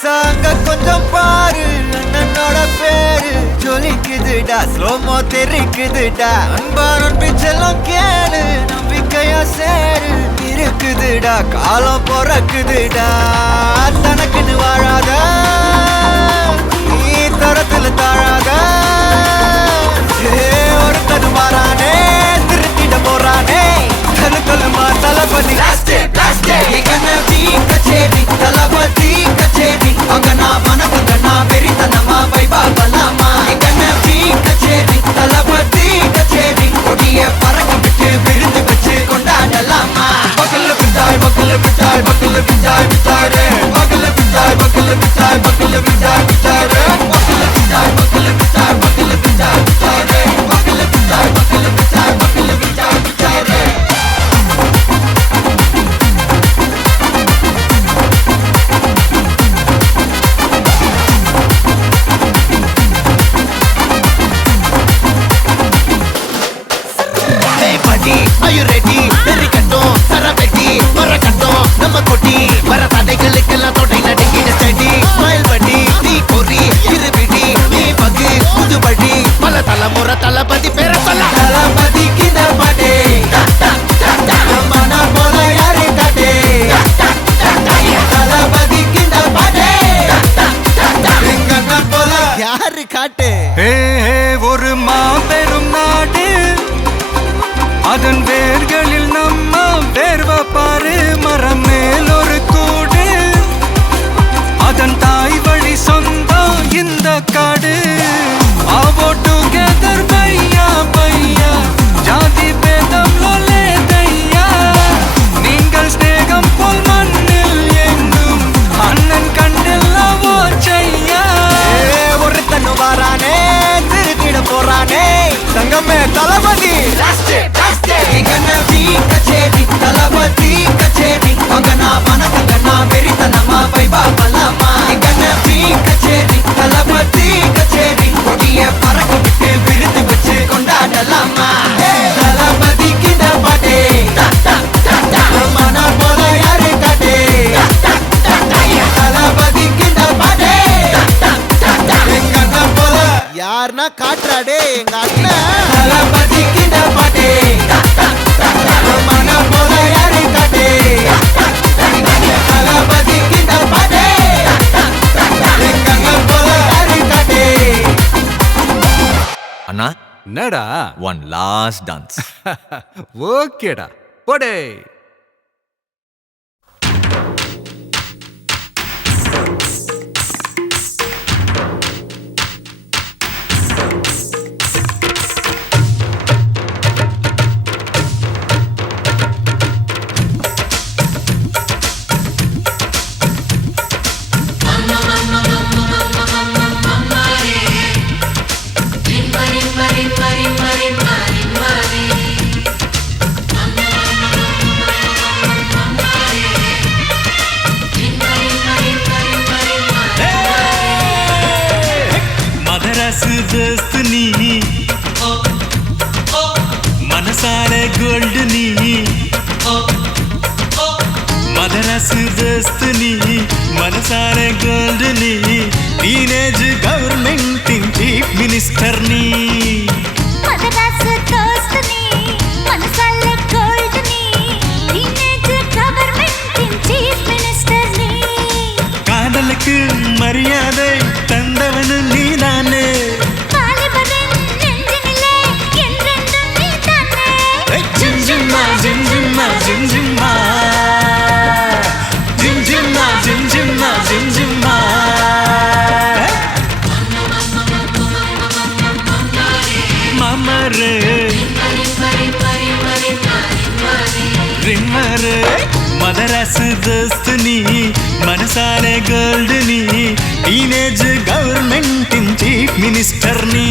சாங்க கொஞ்சம் பாரு அண்ணனோட பேரு ஜொலிக்குதுடா ஸ்லோமோ தெரிக்குதுடா அன்பாரன் பிச்செல்லாம் கேளு நம்பிக்கையா சேரு இருக்குதுடா காலம் பிறக்குதுடா தனக்குன்னு வாழாத நீ தரத்துல தாழாத ஒருத்தனு மாறானே திருத்திட போறானே கல்லுமா தளபதி கச்சேரி தளபதி கச்சேரி அங்கனா மனசுங்கனா வெறித்தனமா வைபா பலாமா கச்சேரி தளபதி கச்சேரி கொடிய பறக்க விட்டு விருந்து வச்சு கொண்டாடலாமா பக்கல்ல பிட்டாய் பக்கல்ல பிட்டாய் பக்கல்ல பிட்டாய் பிட்டாரே பக்கல்ல பிட்டாய் பக்கல்ல பிட்டாய் பக்கல்ல பிட்டாய் பிட்டாரே பக்கல்ல பிட்டாய் பக்கல்ல பிட்டாய் பக்கல்ல பிட்டாய் பிட்டாரே பக்கல்ல பிட்டாய் பக்கல்ல பிட்டாய் பக்கல்ல பிட்டாய் பிட்டாரே Are you ready? Derikattom, Saraveti, Marakattom, Namma Koti, Varathadegalukkellam thodai nadingida steady, smile buddy, nee kori, irubidi, nee pagi, pudubadi, pala talamura talapati pera solla, talapati kinda pade, namana pola yare kade, talapati kinda pade, engana pola yaru kaate, oru maaperum naadu அதன் வேர்களில் நம்ம வேர்வ பாரு மரம் மேல் ஒரு கூடு அதன் தாய் வழி சொந்தம் இந்த காடு ஆவோ டுகெதர் பையா பையா ஜாதி பேதம் லோலே தையா நீங்கள் ஸ்நேகம் போல் மண்ணில் எங்கும் அண்ணன் கண்ணில்லவோ செய்யா ஒருத்தனு வாரானே திருத்திட போறானே தங்கமே தளபதி கச்சேரி தளபதி கச்சேரி அங்கனா மனசங்கனா வெறித்தனமா வைபா பலாமா கச்சேரி தளபதி கச்சேரி கொடிய பறக்க விட்டு விருந்து வச்சு கொண்டாடலாமா தளபதி கிட்ட பாட்டே மன போல யாரு காட்டே தளபதி கிட்ட பாட்டே எங்க அண்ணன் போல யாருன்னா காட்டுறாடே எங்க அண்ணன் தளபதி கிட்ட பாட்டே அண்ணா என்னடா ஒன் லாஸ்ட் டான்ஸ் ஓகேடா போடே दोस्त नी मनसारे गोल्ड नी मदरस दोस्त नी मनसारे गोल्ड नी टीनेज गवर्नमेंट चीफ मिनिस्टर नी मदरस दोस्त नी मनसारे गोल्ड नी टीनेज गवर्नमेंट चीफ मिनिस्टर नी कादलुक्कु मर्यादै तंदवन नीदाने मदरस दोस्त नी मनसारे गोल्ड नी टीनेज गवर्नमेंट चीफ मिनिस्टर नी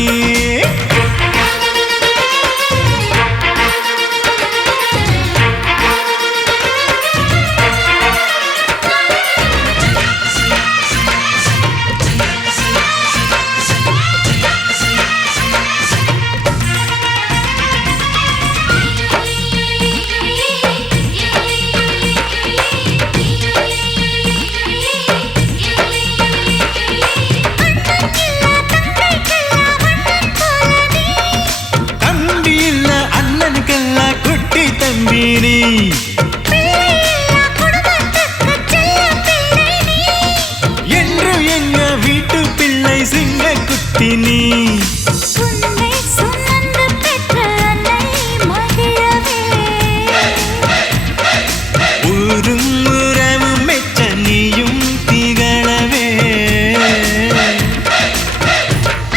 குட்டி நீ பிள்ளையில்லா குடும்பத்துக்கு செல்ல பிள்ளை நீ. என்று எங்க வீட்டு பிள்ளை சிங்க குட்டி நீ உன்னை சுமந்து பெற்ற அன்னை மகிழவே. ஊரும் உறவும் மெச்ச நீயும் திகழவே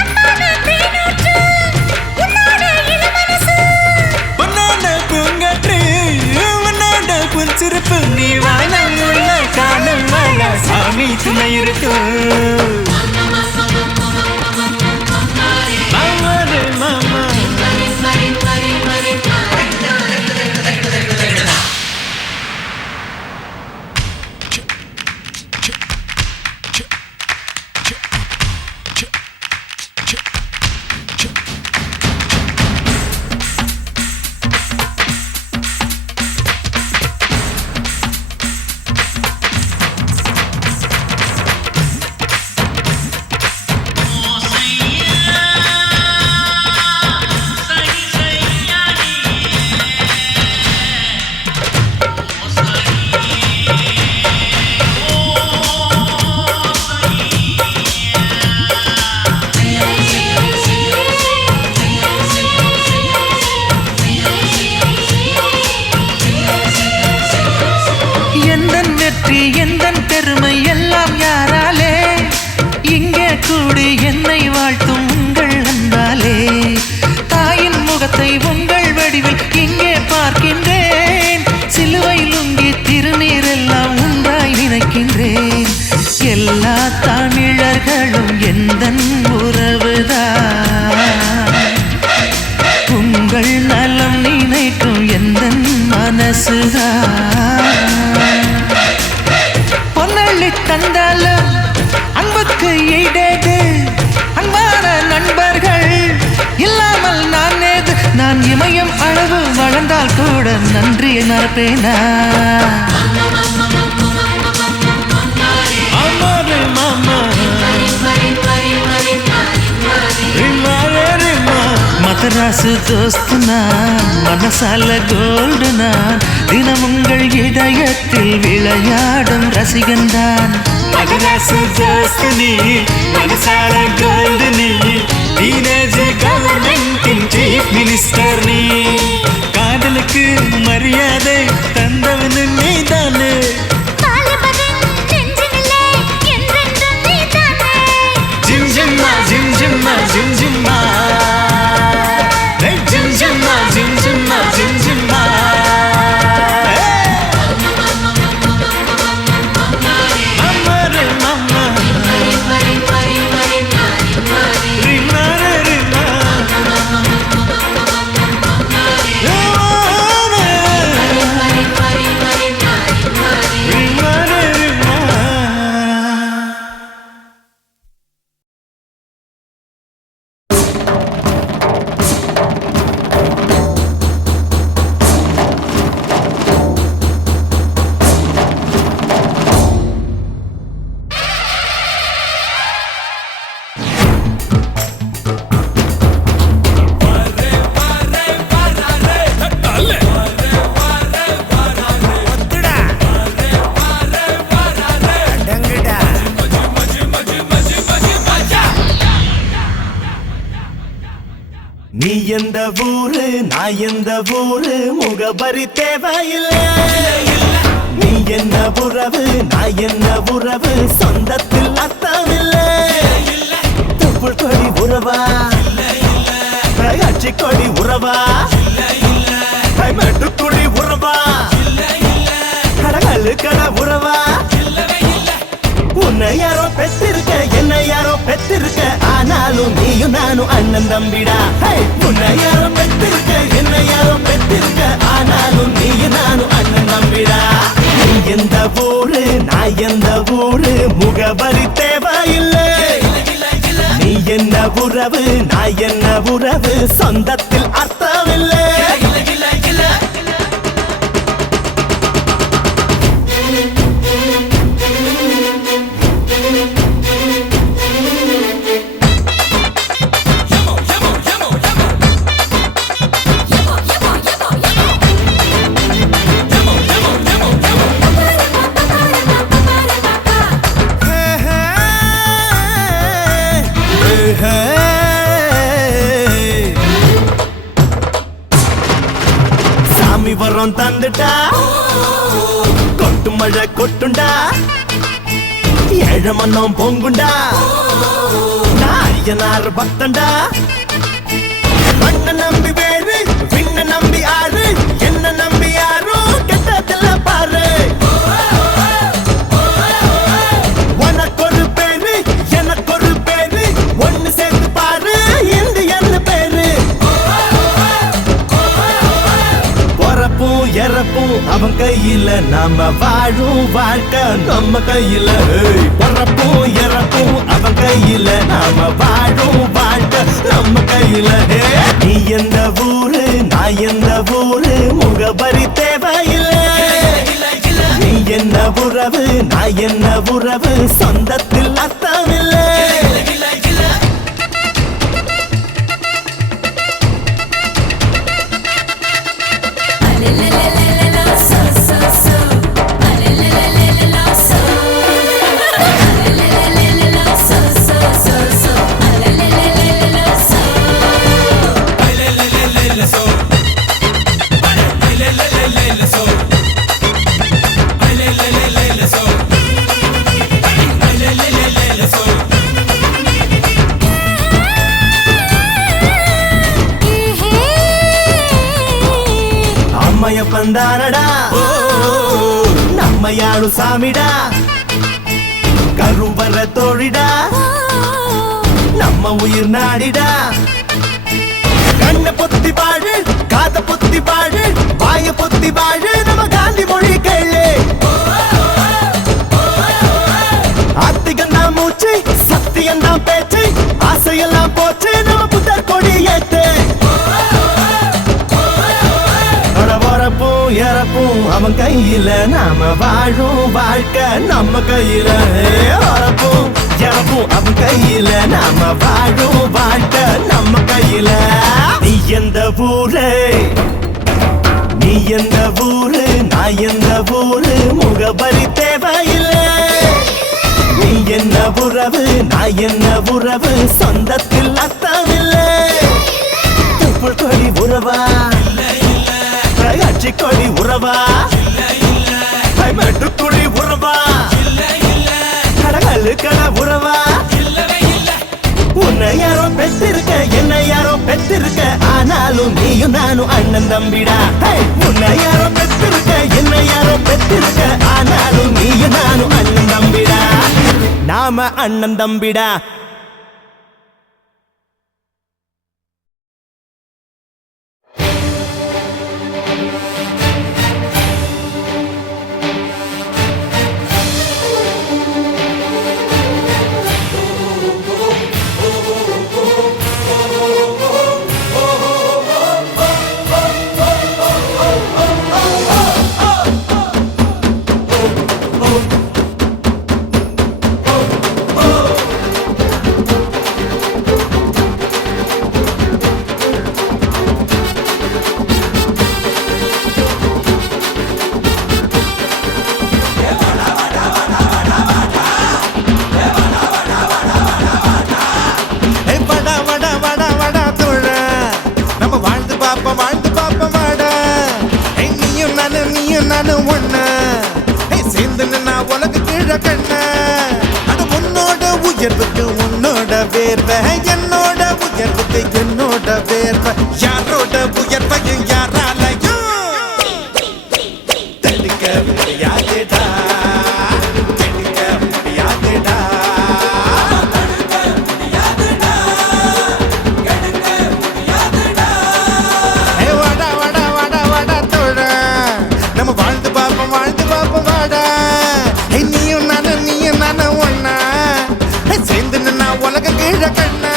அன்பான தேனூற்று, உன்னோட இளமனசு. பொன்னான பூங்காற்று உன்னோட புன்சிரிப்பு நீ வானம் உள்ள காலம் வாழ சாமி துணை இருக்கும் மாமாரே மாமா எந்தன் வெற்றி எந்தன் பெருமை எல்லாம் யாராலே இங்கே கூடி என்னை வாழ்த்தும் உங்கள் அன்பாலே தாயின் முகத்தை உங்கள் வடிவில் இங்கே பார்க்கின்றேன் சிலுவை லுங்கி திருநீரெல்லாம் உண்டாய் நினைக்கின்றேன் எல்லா தமிழர்களும் எந்தன் உறவுதான் உங்கள் நலம் நினைக்கும் எந்தன் மனசுதான் பொன்னள்ளி தந்தாலும் அன்புக்கு ஈடேது அன்பான நண்பர்கள் இல்லாமல் நான் ஏது நான் இமயம் அளவு வளர்ந்தால் கூட நன்றியை மறப்பேனா மாமாரே மாமா ரிமாரே ரிமா மதராசு தோஸ்துனா மனசால கோல்டுனா தினம் உங்கள் இதயத்தில் விளையாடும் ரசிகன்தான் மதராசு தோஸ்து நீ மனசால கோல்டு நீ டீனேஜ் கவர்மெண்டின் சீஃப் மினிஸ்டர் நீ காதலுக்கு மரியாதை தந்தவனு நீதானே பாலபகன் நெஞ்சினிலே என்றென்றும் நீதானே. ஜிம் ஜிம்மா ஜிம் ஜிம்மா ஜிம் ஜிம்மா ஜிம் ஜிம்மா ஜிம் ஜிம்மா ஜிம் ஜிம்மா மாமாரே மாமா ரிமாரே ரிமா ரிமாரே ரிமா நீ எந்த ஊரு நான் எந்த ஊரு முகபரி தேவையில்லை நீ என்ன உறவு நான் என்ன உறவு சொந்தத்தில் அர்த்தமில்லை தொப்புள் கொடி உறவா அச்சி கொடி உறவா மெட்டுக்குடி உறவா கடகலு கட உறவா உன்னை யாரோ பெற்றிருக்க என்னை யாரோ பெற்றிருக்க ஆனாலும் நீயும் நானும் அண்ணன் தம்பிடா உன்னை யாரோ பெற்றிருக்க என்னை யாரோ பெற்றிருக்க ஆனாலும் நீயும் நானும் அண்ணன் தம்பிடா நீ எந்த ஊரு நான் எந்த ஊரு முகவரி தேவையில்லை நீ என்ன உறவு நான் என்ன உறவு சொந்தத்தில் அர்த்தமில்லை வரம் தந்துட்டா கொட்டு மழை கொட்டுண்டா ஏழ மன்னம் பொங்குண்டா நான் ஐயனார் பக்தண்டா மண்ண நம்பி வேறு விண்ண நம்பி ஆறு என்ன நம்பி யாரும் கெட்டதில்ல பாரு உனக்கு ஒரு பேரு எனக்கு ஒரு பேரு ஒன்னு சேர்த்து பாரு இந்தியன் பேரு பொறப்பும் இறப்பும் அவன் கையில நாம வாழும் வாழ்க்கை நம்ம கையில பொறப்பும் இறப்பும் அவன் கையில நாம வாழும் வாழ்க்கை நம்ம கையில நீ எந்த ஊரு நான் எந்த ஊரு முகவரி தேவையில்லை நீ என்ன உறவு நான் என்ன உறவு சொந்தத்தில் அர்த்தமில்லை அம்மைய பந்தானடா நம்மையாளு சாமிடா கருவற தோழிடா நம்ம உயிர் நாடிடா கண்ண பொத்தி பாடு காத பொத்தி பாடு வாய பொத்தி பாடு நம்ம காந்தி மொழி கேளு ஆத்திகந்தா மூச்சு சத்தியந்தா பேச்சு ஆசையெல்லாம் போச்சு நம்ம புத்தர் கொடி ஏத்து இறப்பும் அவன் கையில நாம வாழும் வாழ்க்கை நம்ம கையில இறப்பும் இறப்பும் அவன் கையில நாம வாழும் வாழ்க்கை நம்ம கையில நீ எந்த ஊரு நீ எந்த ஊரு நான் எந்த ஊரு முகவரி தேவையில்லை நீ என்ன உறவு நான் என்ன உறவு சொந்தத்தில் அர்த்தமில்லை துப்புள் கொடி உறவா அச்சி கொடி உறவா மெட்டுக்குடி உறவா கடகல்லு கட உறவா உன்னை யாரோ பெற்றிருக்க என்னை யாரோ பெற்றிருக்க ஆனாலும் நீயும் நானும் அண்ணன் தம்பிடா உன்னை யாரோ பெற்றிருக்க என்னை யாரோ பெற்றிருக்க ஆனாலும் நீயும் நானும் அண்ணன் தம்பிடா நாம அண்ணன் தம்பிடா உன்னோட வேர்வை என்னோட உயர்வுக்கு என்னோட வேர்வை யாரோட உயர்வையும் யாராலையும் தடுக்க முடியாதுடா தடுக்க முடியாதுடா வாடா வாடா வாடா வாடா தோழ நம்ம வாழ்ந்து பார்ப்போம் வாடா நீயும் நானும் ஒன்னா சேர்ந்து நின்னா உலக கீழ கண்ணா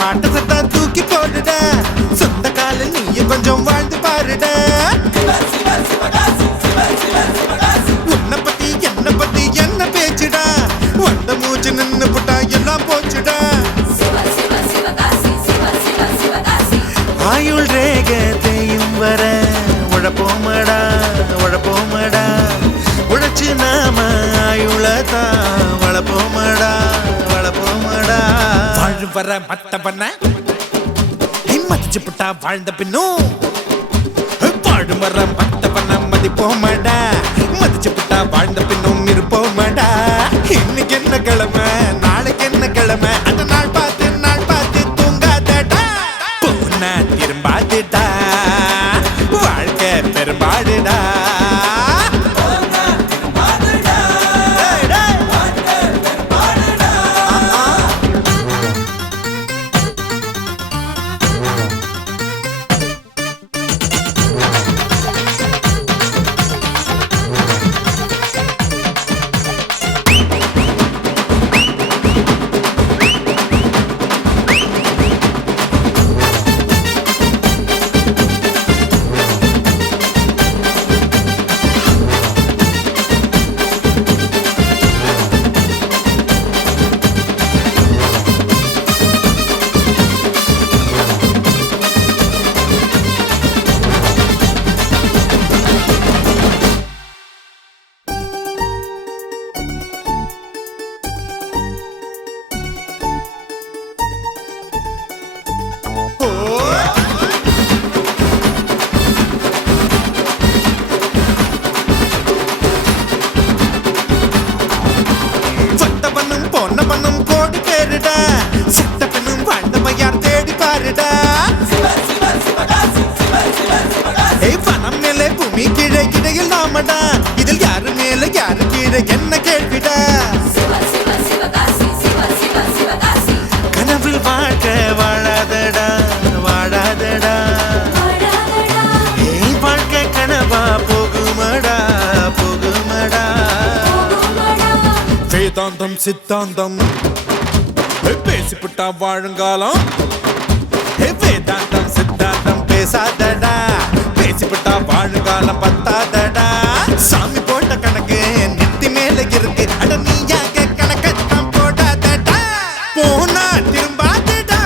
பாட்ட சத்தா தூக்கி போடுட சொந்த கால நீ கொஞ்சம் வாழ்ந்து பாருட உன்னை பத்தி என்ன பேச்சுடா நின்னு புட்டா எல்லாம் போச்சுடா ஆயுள் ரேகத்தையும் வர உழப்போமடா உழப்போமடா உழைச்சு நாம ஆயுளதான் வளப்போமடா வளப்போமடா வாழ் வர மத்த பண்ண மதிச்சு புட்டா வாழ்ந்த பின்னும் வாழு வர மத்த பண்ண மதிப்போமடா மதிச்சு புட்டா வாழ்ந்த பின்னும் இருப்போமடா இன்னைக்கு என்ன கிழமை நாளைக்கு என்ன கிழமை அந்த நாள் பார்த்து தூங்காதடா போனா திரும்பாதுடா வாழ்க்கை பெரும்பாடுடா இதில் யாரு மேல யாரு கீழே என்ன கேள்விடா கனவில் வாழ்க்கை வாழாதடா வாழாதடா வாழ்க்கை கனவா போகுமடா போகுமடா வேதாந்தம் சித்தாந்தம் பேசிப்புட்டா வாழுங்காலம் வேதாந்தம் சித்தாந்தம் பேசாதடா பேசிப்புட்டா வாழுங்காலம் பத்தாதடா சாமி போட்ட கணக்கு நெத்தி மேல இருக்கு அட நீயாக கணக்கத்தான் போடாதடா போனா திரும்பாதடா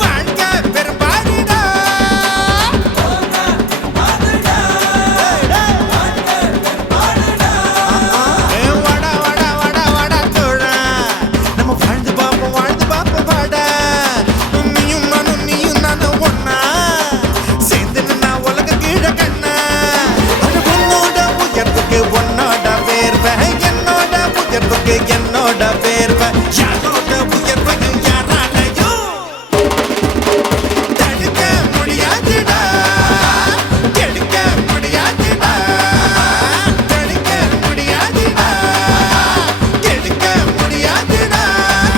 வாழ்க்கை பெரும்பாடுடா வாடா வாடா வாடா வாடா தோழா நம்ம வாழ்ந்து பாப்போம் வாடா நீயும் நானும் ஒன்னா சேர்ந்து நின்னா உலக கீழ கண்ணா உன்னோட வேர்வை என்னோட உயர்வுக்கு என்னோட வேர்வை யாரோட உயர்வையும் யாராலையும் தடுக்க முடியாதுடா கெடுக்க முடியாதுடா தடுக்க முடியாதுடா கெடுக்க முடியாதுடா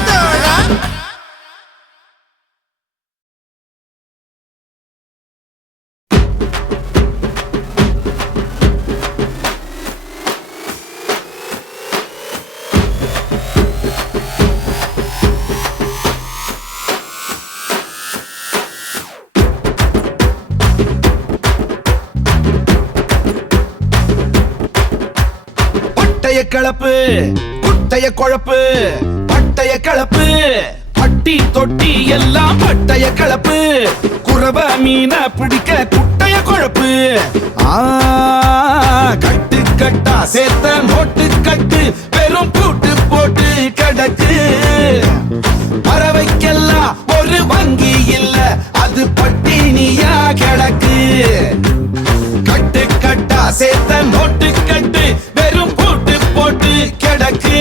தோழா பட்டைய கலப்பு குட்டைய குழப்பு பட்டைய கலப்பு பட்டி தொட்டி எல்லாம் பட்டைய கலப்பு குறவ மீன பிடிக்க குட்டைய குழப்பு கட்டு கட்டா சேர்த்த நோட்டு கட்டு பெரும் கூட்டு போட்டு கிடக்கு பறவைக்கெல்லாம் ஒரு வங்கி இல்ல அது பட்டினியா கிடக்கு கட்டு கட்டா சேர்த்த நோட்டு கட்டு வெறும் பூட்டு போட்டு கிடக்கு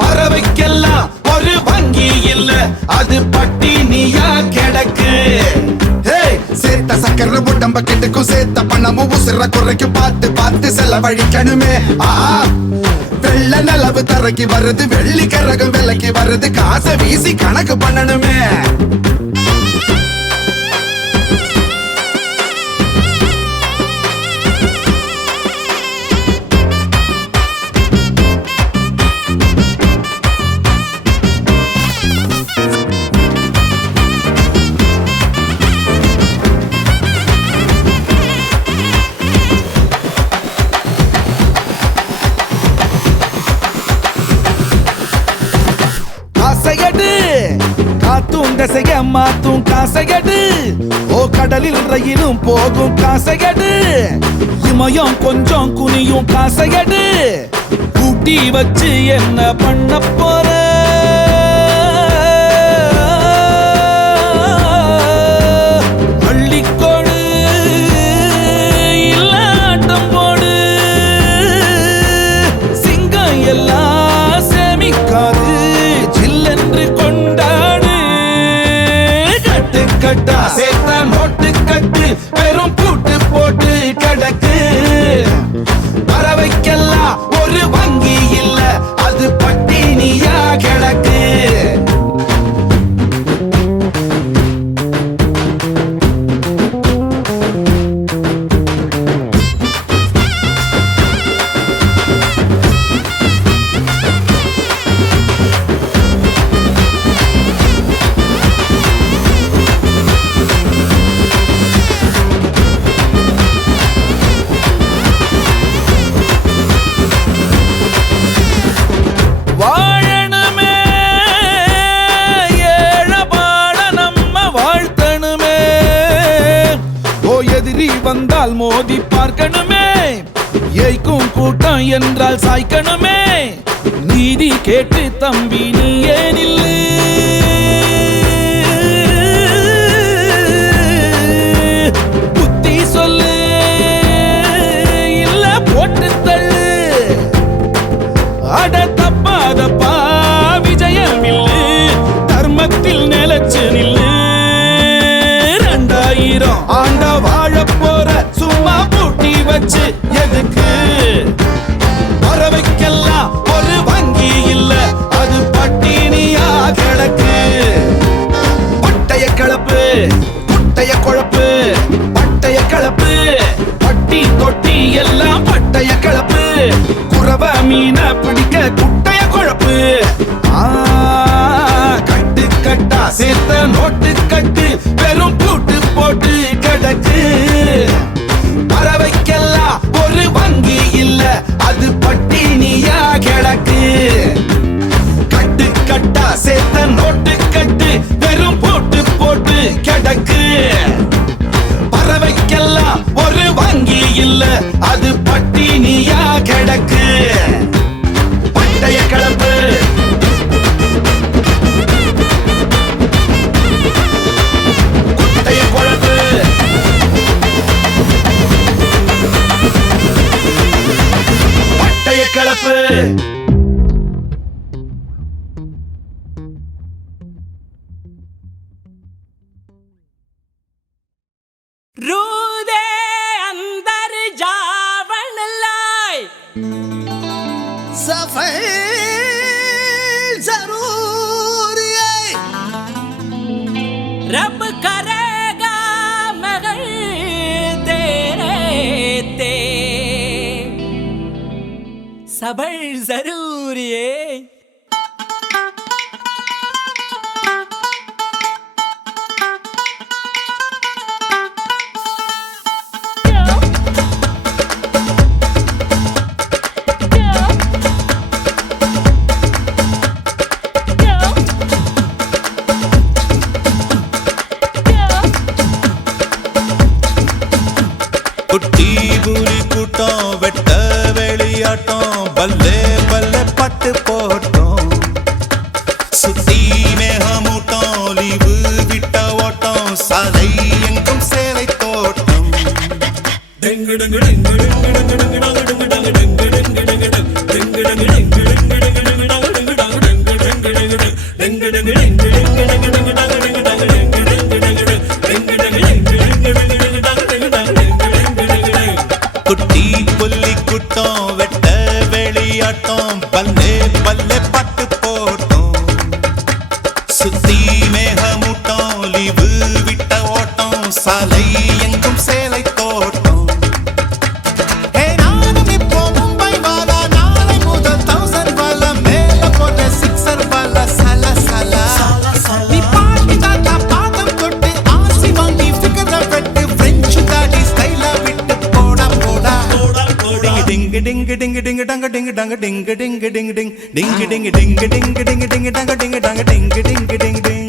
பறவைக்கெல்லாம் ஒரு வங்கி இல்ல அது பட்டினியா கிடக்கு சேர்த்த சக்கர உடம்ப கெட்டுக்கும் சேர்த்த பணமும் உசுர குறைக்கும் பார்த்து செலவழிக்கணுமே வெள்ள நிலவு தரைக்கு வருது வெள்ளி கரகம் விலைக்கு வருது காசை வீசி கணக்கு பண்ணணுமே திசைய மாத்தும் காசையடு ஓ கடலில் ரயிலும் போகும் காசையடு இமயம் கொஞ்சம் குனியும் காசையடு கூட்டி வச்சு என்ன பண்ண போற அள்ளிக்கொடு இல்ல ஆட்டம் போடு சிங்கம் எல்லாம் சேமிக்காது ஜில்லென்று கொண்டாடு கட்டு கட்டா சேர்த்த நோட்டு கட்டு பெரும் பூட்டு போட்டு கிடக்கு பறவைக்கெல்லாம் ஒரு வங்கி இல்ல அது பட்டினியா கிடக்கு வாழணுமே ஏழபாட நம்ம வாழ்த்தணுமே ஓ எதிரி வந்தால் மோதி பார்க்கணுமே ஏய்க்கும் கூட்டம் என்றால் சாய்க்கணுமே நீதி கேட்டு தம்பி நீ ஏனில்லு புத்தி சொல்லு இல்ல போட்டு தள்ளு அட தப்பாதப்பா விஜயம் இல்லு தர்மத்தில் நிலைச்சு நில்லு 2000 ஆண்ட வாழ போற சும்மா பூட்டி வச்சு எதுக்கு பறவைக்கெல்லாம் ஒரு வங்கி இல்ல அது பட்டினியா கிடக்கு பட்டைய கிளப்பு குட்டைய குழப்பு பட்டைய கிளப்பு பட்டி தொட்டி எல்லாம் பட்டைய கிளப்பு குறவ மீன பிடிக்க குட்டைய குழப்பு கட்டு கட்டா சேர்த்த நோட்டு கட்டு பெரும் பூட்டு போட்டு கிடக்கு பறவைக்கெல்லாம் ஒரு வங்கி இல்ல அது பட்டினியா கிடக்கு கட்டு கட்டா சேர்த்த நோட்டு கட்டு பெரும் பூட்டு போட்டு கிடக்கு பறவைக்கெல்லாம் ஒரு வங்கி இல்ல அது பட்டினியா கிடக்கு பட்டைய கிளப்பு குட்டைய குழப்பு பட்டைய கிளப்பு रूदे अंदर जावन लाए सफल जरूर है रब करेगा मगर तेरे ते सबर जरूर है குட்டி புலி கூட்டம் வெட்ட வெளியாட்டம் பல்லே பல்லே பட்டு போட்டோம் சுத்தி மேகமூட்டம் லீவு விட்ட ஓட்டம் சாலை எங்கும் சேலை தோட்டம் குட்டி புலி கூட்டம் வெட்ட வெளியாட்டம் பல்லே பல்லே பட்டு போட்டோம் சுத்தி மேகமூட்டம் லீவு விட்ட ஓட்டம் சாலை எங்கும் சேலை தோட்டம் நானும் இப்போ மும்பை வாலா நாளை முதல் 1000 வாலா மேல போட்ட 6 வாலா சல சல நீ பாட்டி தாத்தா பாதம் தொட்டு ஆசி வாங்கி ஃபிகர வெட்டு பிரெஞ்சு தாடி ஸ்டைலா விட்டு போடா போடா டிங் டிங் டிங் டிங் டங்க டிங் டங்க டிங் டிங் டிங் டிங் டிங் டிங் டிங் டிங் டிங் டிங் டங்க டிங் டங்க டிங் டிங் டிங்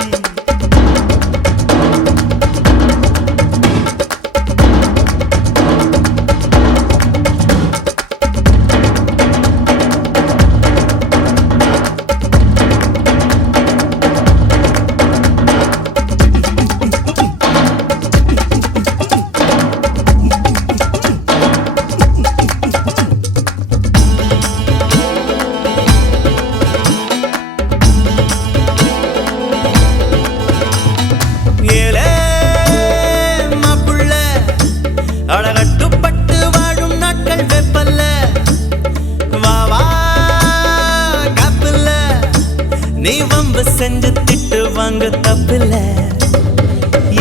நீ வம்பு செஞ்சு திட்டு வாங்க தப்பில்ல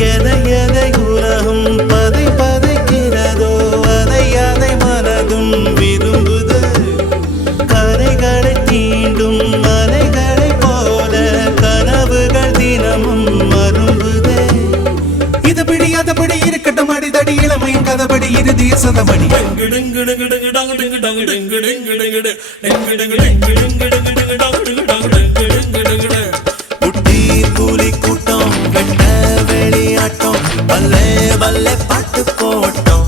எதை எதை உலகம் பதை பதைக்கிறதோ அதை அதை மனதும் விரும்புது கரைகளை தீண்டும் அலைகளை போல கனவுகள் தினமும் மரும்புதே இது பிடி அது பிடி இருக்கட்டும் அடிதடி இளமையின் கதபடி இறுதிய சதபடி குட்டி கூலி கூட்டம் வெட்ட வெளியாட்டம் பல்லே பல்லே பாட்டு போட்டோம்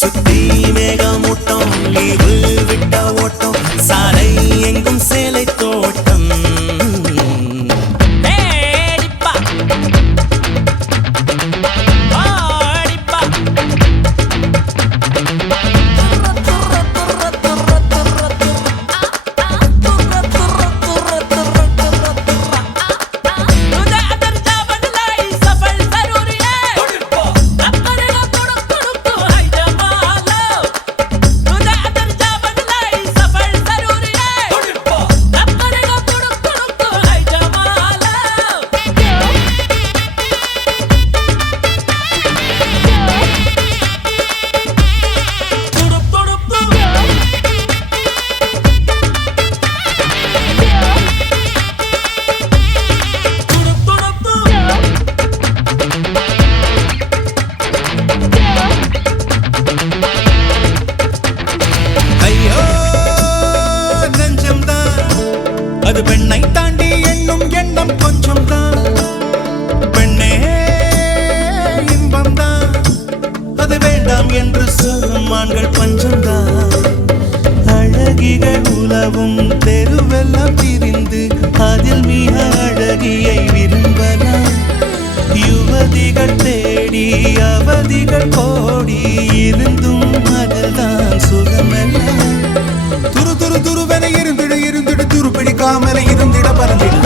சுத்தி மேகமூட்டம் லீவு விட்ட ஓட்டம் சாலை எங்கும் சேலை தோட்டம் அது பெண்ணை தாண்டி எண்ணும் எண்ணம் கொஞ்சம் தான் பெண்ணே இன்பம் தான் அது வேண்டாம் என்று சொல்லும் ஆண்கள் பஞ்சம் தான் அழகிகள் உலவும் தெருவெல்லாம் திரிந்து அதில் மிக அழகியை விரும்பலாம் யுவதிகள் தேடி அவதிகள் கோடி இருந்தும் அதில்தான் சுகமெல்லாம் துரு துரு துருவென இருந்திடு இருந்திடு துரு பிடிக்காமல இருந்திட பறந்திடு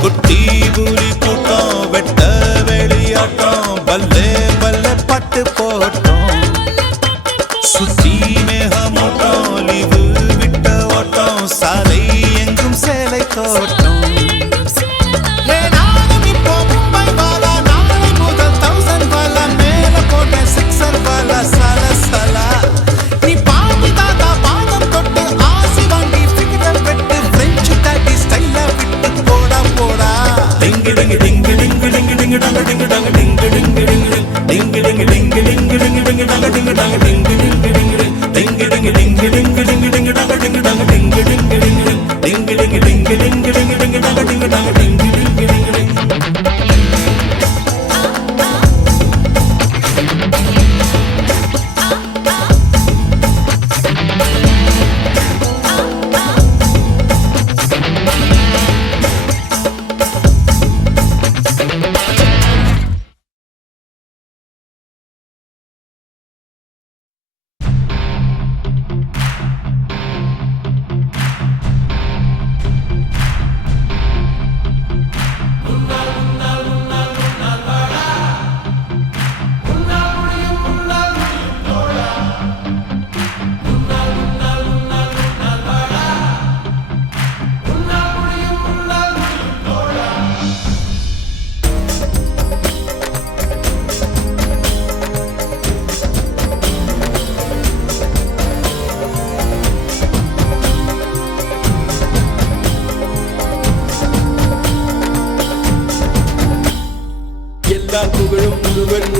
குட்டி கூலி கூட்டம் வெட்ட வெளியாட்டம் பல்லே பல்லே பட்டு போட்டோம் சுத்தி மேகமூட்டம் லீவு விட்ட ஓட்டம் சாலை எங்கும் சேலை தோட்டம்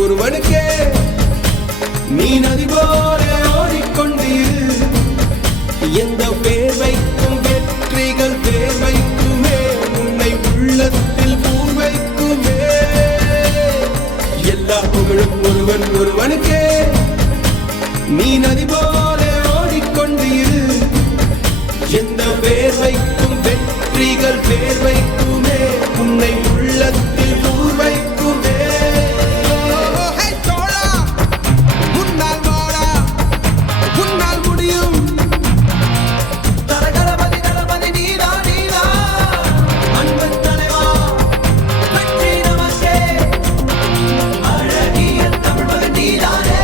ஒருவனுக்கே நீ நதி போல ஓடிக்கொண்டீரு எந்த பேர் வைக்கும் வெற்றிகள் பேர் வைக்குமே உன்னை உள்ளத்தில் பூர் வைக்குமே எல்லா புகழும் ஒருவனுக்கே நீ நதி போல ஓடிக்கொண்டீரு எந்த பேர் வைக்கும் வெற்றிகள் பேர் வைக்குமே உன்னை உள்ளத்தில் பூர் வைக்குமே அழகிய தமிழ் மகன் நீதானே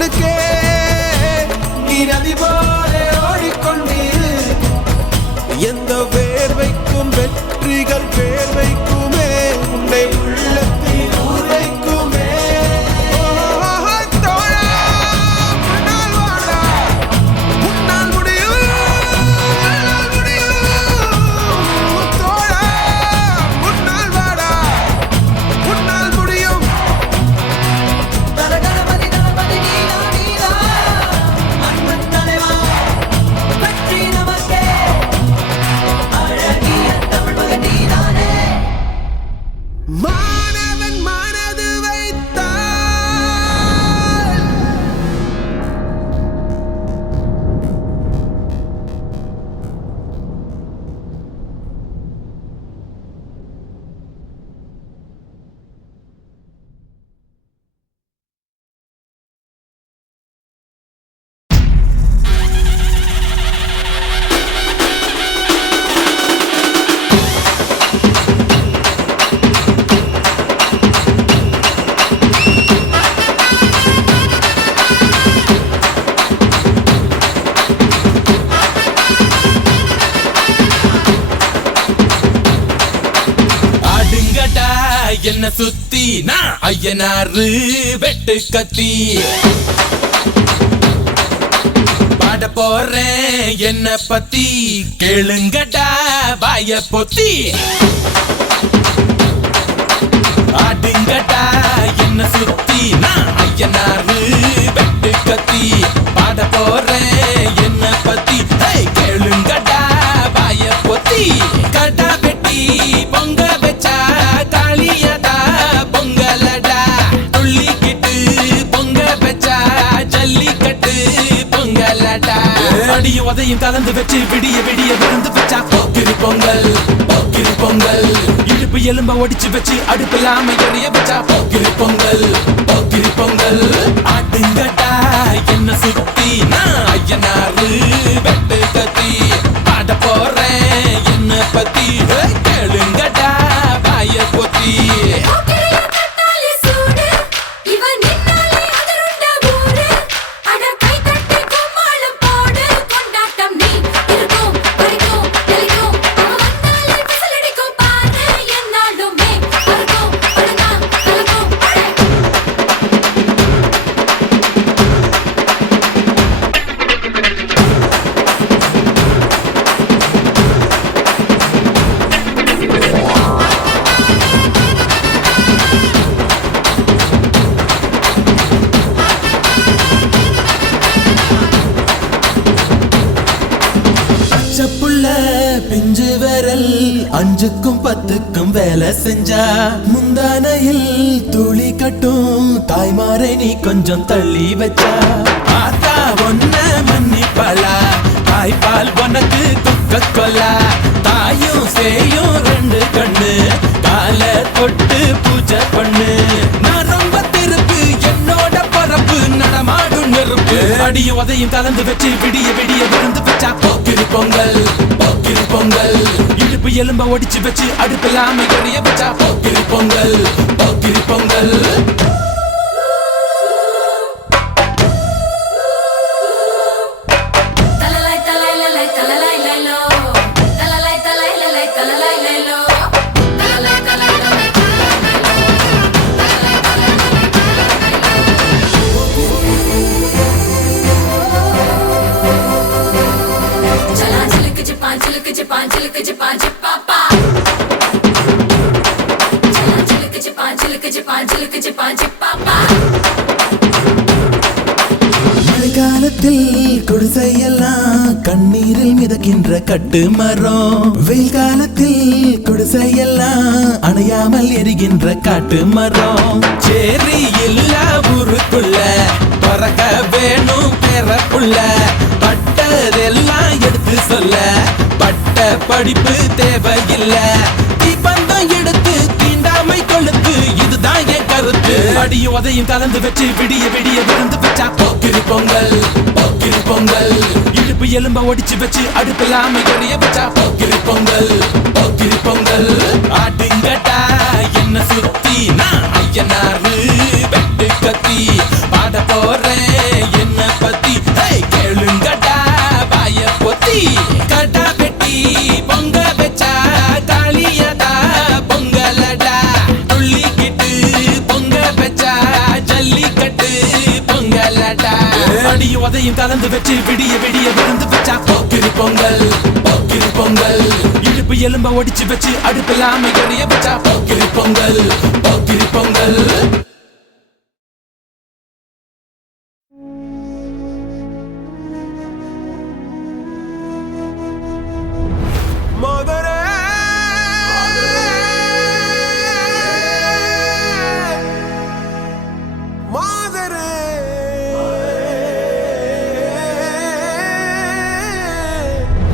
அவனுக்கே நீ நதி போல ஓடிக்கொண்டீர் எந்த வேர்வைக்கும் வெற்றிகள் வேர்வைக்குமே உன்னை உள்ளத்தில் உரைக்குமே தோழா உன்னால் வாழா உன்னால் முடியும் உன்னால் முடியும் தோழா உன்னால் வாடா உன்னால் முடியும் தலகணபதி தளபதி நீனா நீனா அன்பன் தலைவா வெற்றி நமக்கே அழகிய தமிழ் மகன் நீதானே மாணவன் மனது வைத்தால் அடுங்கடா என்ன சுத்தி நான் ஐயனாரு வெட்டு கத்தி பாட போறேன் என்ன பத்தி கேளுங்கடா வாய பொத்தி அடுங்கடா என்ன சுத்தி நான் ஐயனாரு வெட்டு கத்தி பாட போறேன் என்ன பத்தி கேளுங்கடா வாய பொத்தி கடா வெட்டி பொங்க வச்சா காளியதா பொங்கலடா துள்ளிக்கிட்டு பொங்க வச்சா ஜல்லிக்கட்டு பொங்கலடா அடியும் உதையும் கலந்து வச்சு விடிய விடிய விழுந்து வச்சா போக்கிரி பொங்கல் போக்கிரி பொங்கல் இடுப்பு எலும்ப ஒடிச்சு வச்சு அடுப்பில்லாம எறிய வச்சா போக்கிரி பொங்கல் போக்கிரி பொங்கல் ஆட்டுங்கடா என்ன சுத்தி நான் ஐயனாரு வெட்டு கத்தி பாட போறேன் என்ன பத்தி கேளுங்கடா வாய பொத்தி போக்கிரியா கத்தாலே சூடு இவன் நின்னாலே அதருண்ட ஊரு அட கை தட்டி கும்மாளம் போடு கொண்டாட்டம் நீ இருக்கும் வரைக்கும் தெளிக்கும் அவன் வந்தாலே விசிலடிக்கும் பாரு என்னாலுமே பறக்கும் படுதா கலக்கும் அடே பச்சப்புள்ள பிஞ்சு விரல் அஞ்சுக்கும் பத்துக்கும் வேலை செஞ்சா முந்தானையில் துளி கட்டும் தாய்மாரை நீ கொஞ்சம் தள்ளி வச்சா ஆத்தா ஒன்ன மன்னிப்பலா தாய்ப்பால் உனக்கு துக்க கொல்லா தாயும் சேயும் ரெண்டு கண்ணு கால தொட்டு பூஜை பண்ணு நான் ரொம்ப திருப்பு என்னோட பரப்பு நடமாடும் நெருப்பு அடியும் உதையும் கலந்து வச்சு விடிய விடிய விழுந்து வச்சா போக்கிரி பொங்கல் போக்கிரி பொங்கல் இடுப்பு எலும்ப ஒடிச்சு வச்சு அடுப்பில்லாம எறிய வச்சா போக்கிரி பொங்கல் போக்கிரி பொங்கல் தலலை தலலை தலலை லைலோ தலலை தலலை தலலை லைலோ தலலை தலலை चला चिलक चिपा चिपापा चला चिलक चिपा चिपापा மழைக்காலத்தில் குடிசையெல்லாம் கண்ணீரில் மிதக்கின்ற கட்டு மரம் வெயில் காலத்தில் குடிசையெல்லாம் அணையாமல் எரிகின்ற காட்டு மரம் சேரி இல்ல ஊருக்குள்ள பறக்க வேணும் பெறப்புள்ள பட்டதெல்லாம் எடுத்து சொல்ல பட்ட படிப்பு தேவையில்ல தீபந்தம் எடுத்து தீண்டாமை கொளுத்து இதுதான் என் கருத்து அடியும் உதையும் கலந்து வச்சு விடிய விடிய விழுந்து வச்சா போக்கிரி பொங்கல் போக்கிரி பொங்கல் இடுப்பு எலும்ப ஒடிச்சு வச்சு அடுப்பில்லாம எறிய வச்சா போக்கிரி பொங்கல் போக்கிரி பொங்கல் ஆட்டுங்கட்டா என்ன சுத்தி நான் ஐயனாரு வெட்டு கத்தி பாட போறேன் அடியும் அதையும் கலந்து வச்சு விடிய விடிய விருந்து வச்சா போக்கிரி பொங்கல் போக்கிரி பொங்கல். இடுப்பு எலும்ப ஒடிச்சு வச்சு அடுப்பில்லாம எறிய வச்சா போக்கிரி பொங்கல் போக்கிரி பொங்கல். மதுரை மாதரே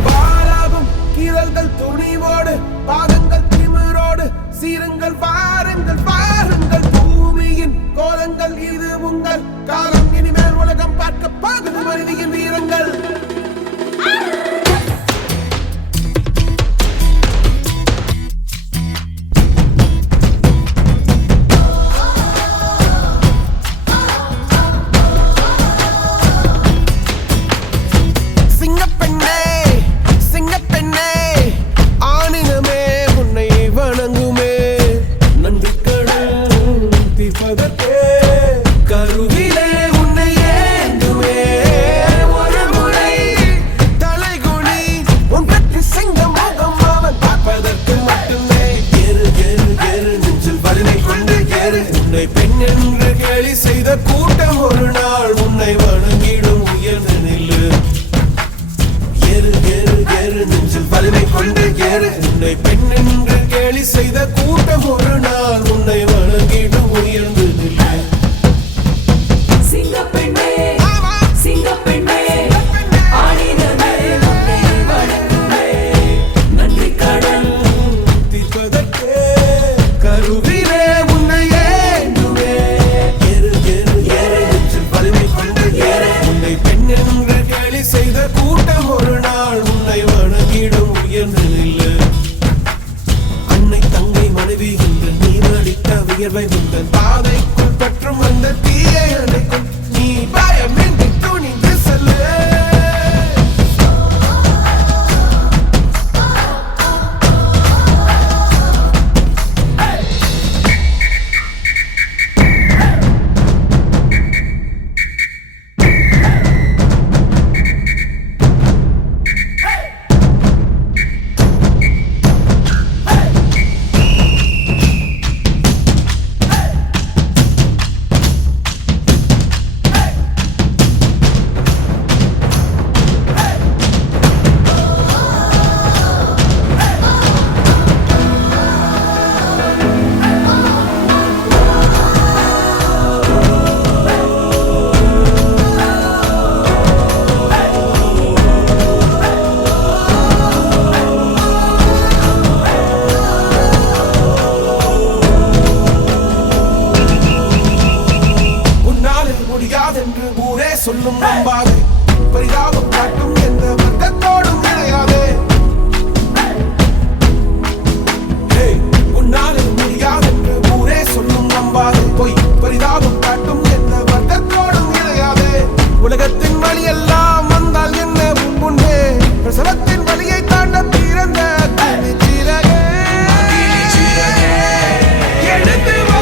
பாராகும் கீரல்கள் துணிவோடு பாதங்கள் திமிரோடு சீருங்கள் பாருங்கள் பாருங்கள் பூமியின் கோலங்கள் இது உங்கள் காலம். இனிமேல் உலகம் பார்க்க பாகுது மனிதியின் வீரங்கள். சொல்லும் நம்பாது பரிதாபம் காட்டும் எந்த வர்க்கத்தோடும் இணையாதே. உன்னாலே முடியாதென்று ஊரே சொல்லும் நம்பாது பொய் பரிதாபம் காட்டும் எந்த வர்க்கத்தோடும் இணையாதே. உலகத்தின் வழியெல்லாம் வந்தால் என்ன முன்பே பிரசவத்தின் வழியை தாண்ட பிறந்த சிறகே எடுத்து வா.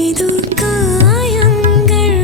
இது காயங்கள்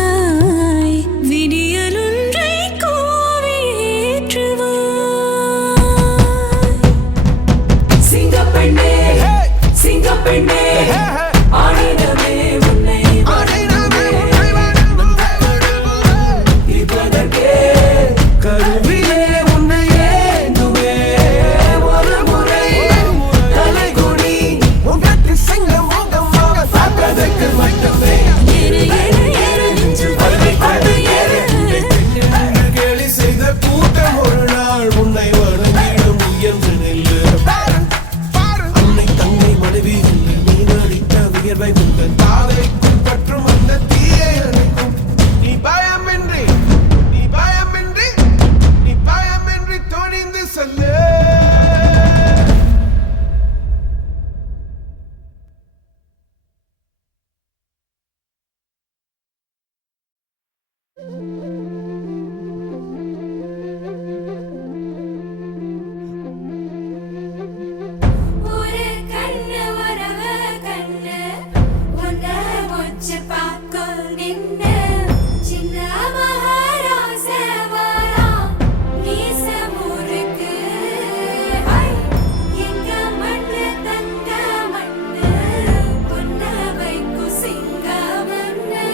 ஏற்றுவாய் விடியலொன்றை கோவி ஏற்றுவாய் சிங்கப்பெண்ணே சிங்கப்பெண்ணே ஆடினமே உன்னை இப்பதற்கே கருவிலே உன்னை ஏந்துவே ஒரு முறை தலைகுனி உங்கட்டு சிங்கம் முகம் பார்த்ததற்கு மட்டுமே ஏறு ஏறு ஏறு நெஞ்சில் வலிமை கொண்டு ஏறு கேலி செய்த கூட்டம் ஒரு நாள் உன்னை வணங்கிடும் உயர்ந்து நில்லு அன்னை தங்கை மனைவி நீ நடித்த உயர்வை உங்கள் தாதைக்கும் பற்றும் அந்த தீயை அணைக்கும் நீ பயமின்றி நீ பயமின்றி நீ பயமின்றி துணிந்து செல்லு ஒரு கண்ணு வரவ கண்ணு உன்னை வச்சு பார்க்க நின்னு சின்ன மகாராச வரான் மீச முறுக்கு எங்க மண்ணு தங்க மண்ணு பொன்ன வைக்கும் சிங்க மண்ணு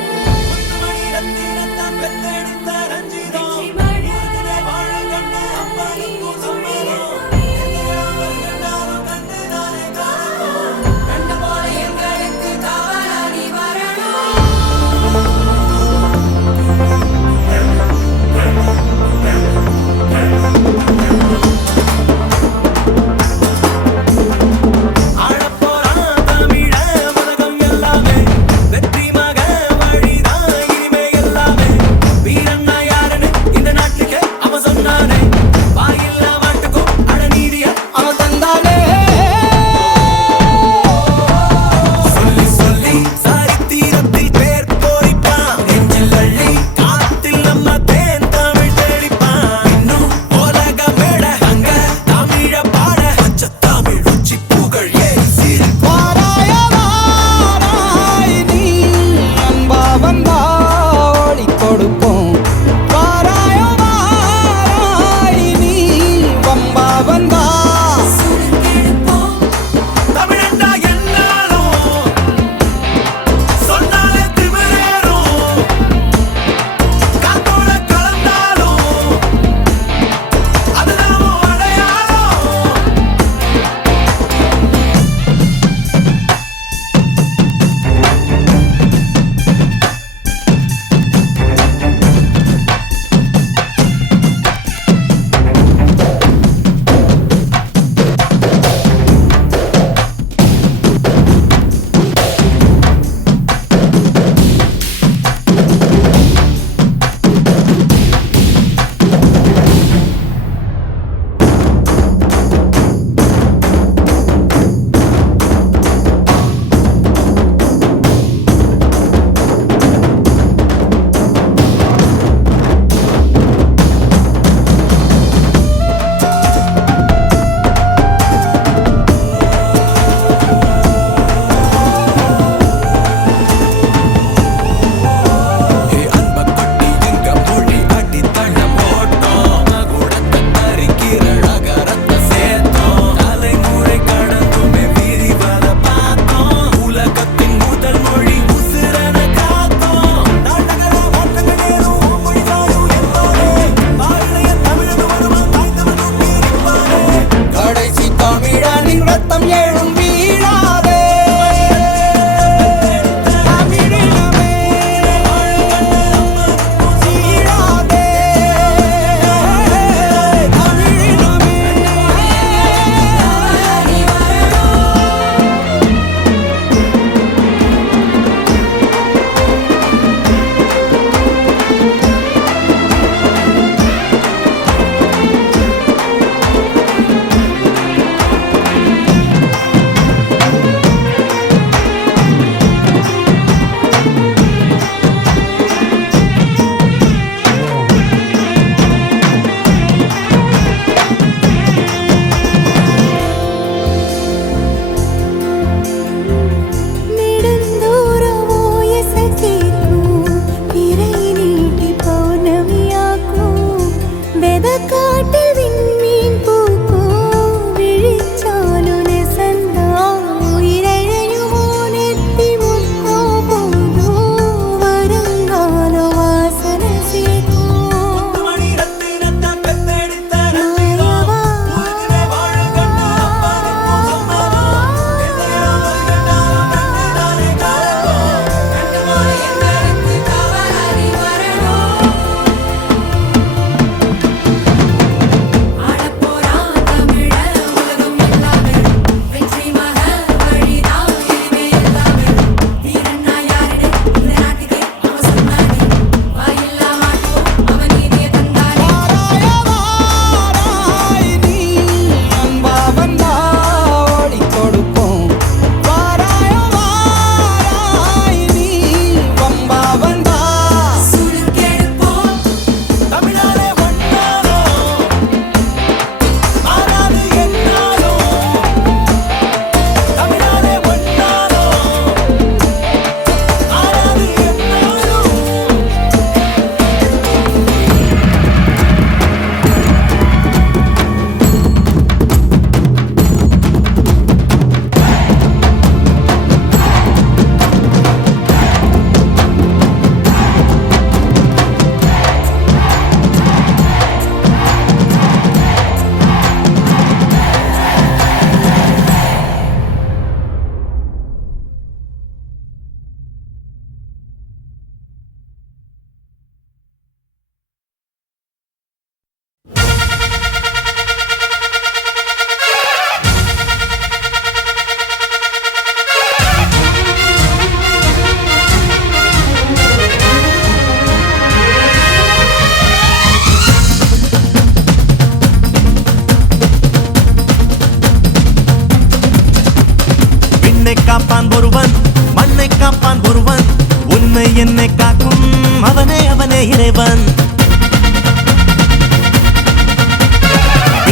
மண்ணை காப்பான் ஒருவன் உன்னை என்னை காக்கும் அவனே அவனே இறைவன்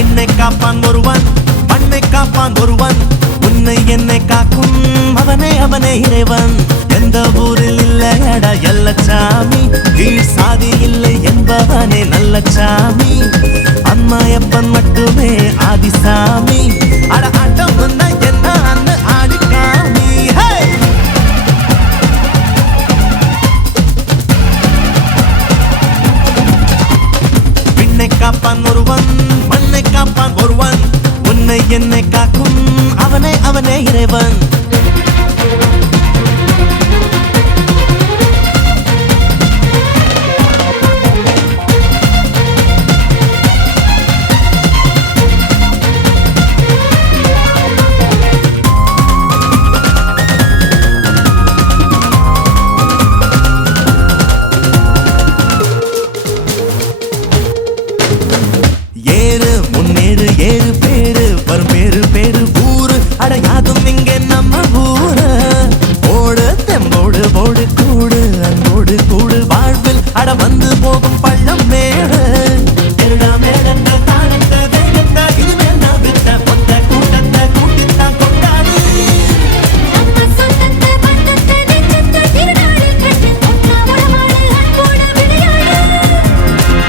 என்னை காப்பான் ஒருவன் மண்ணை காப்பான் ஒருவன் உன்னை என்னை காக்கும் அவனே அவனே இறைவன் எந்த ஊரில் இல்லையடா எல்லச்சாமி கீழ் சாதி இல்லை என்பவனே நல்ல சாமி அம்மாயப்பன் மட்டுமே ஆதிசாமி அட ஆட்டம் வந்தா என்ன அன்னு ஆடிக்காமி விண்ணை காப்பான் ஒருவன் மண்ணை காப்பான் ஒருவன் உன்னை என்னை காக்கும் அவனே அவனே இறைவன் ஏறு பேரு வரும் பேரு பேரு ஊரு அடையாதும் இங்கே நம்ம ஊரு ஓடு தெம்போடு போடு கூடு அன்போடு கூடு வாழ்வில் அட வந்து போகும் பள்ளம் மேடு திருடா மேடத்த தானத்த வேகத்த இதுமேல் நான் விட்ட பொத்த கூட்டத்தை கூட்டித்தான் கொண்டாடு நம்ம சொந்தத்தை பந்தத்தை நெஞ்சத்தை திருநாடு கண்டு ஒன்னா உறவாடு அன்போடு விளையாடு